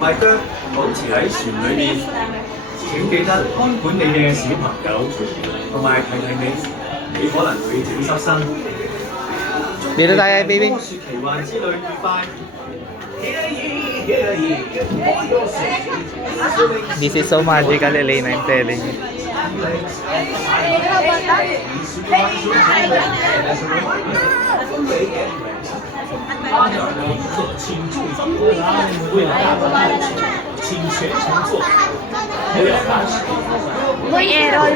埋腳保持喺船裏面，請記得看管你嘅小朋友，同埋提提你可能會整濕身。 Dito tayo, baby. 魔雪奇幻之旅愉快。 This is so magical, Elena, I'm telling you. Muy error.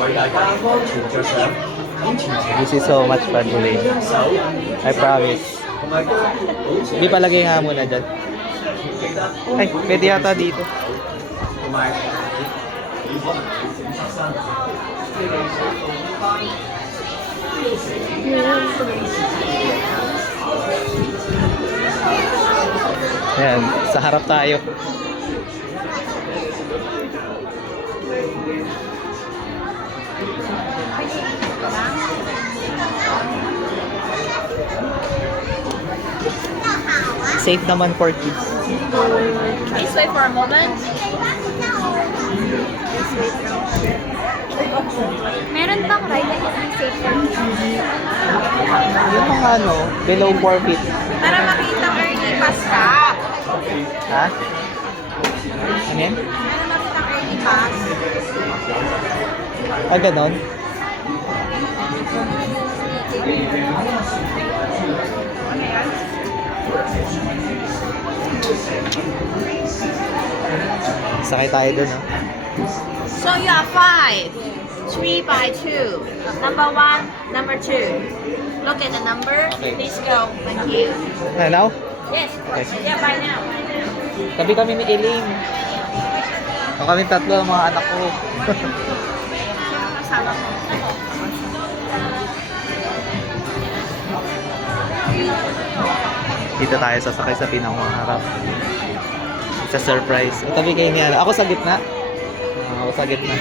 為大家安全着想，安全前 This is so much fun, Elena. 手 I promise. 同埋腳保持 Hindi palagay nga muna dyan. 記得 Ay, pwede yata dito. 同埋你可能會整濕身。 Ayan, sa harap tayo. Safe naman for kids. Please wait for a moment. Meron bang ride na yung safe for me? Yung mga ano, below 4 feet. Para makita early pass ka. Ha? Ano yan? Para makita early pass. Ah, ganon? Sakay tayo dun, no? So you are 5. 3 by 2. Number 1, number 2. Look at the number. Okay. Please go. Thank you. Now? Yes. Okay. Yeah, by now. By now. Tabi kami ni Eileen. O kami tatlo, ang mga anak ko. Kasama mo. Dito tayo sasakay sa pinakaharap. Sa surprise. O tabi kayo niya. Ako sa gitna. Ako sa gitna.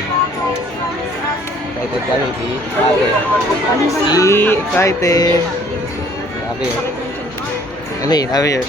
Excited ka, baby? Ate. See? Excited. Sabi yun. Elaine, sabi yun.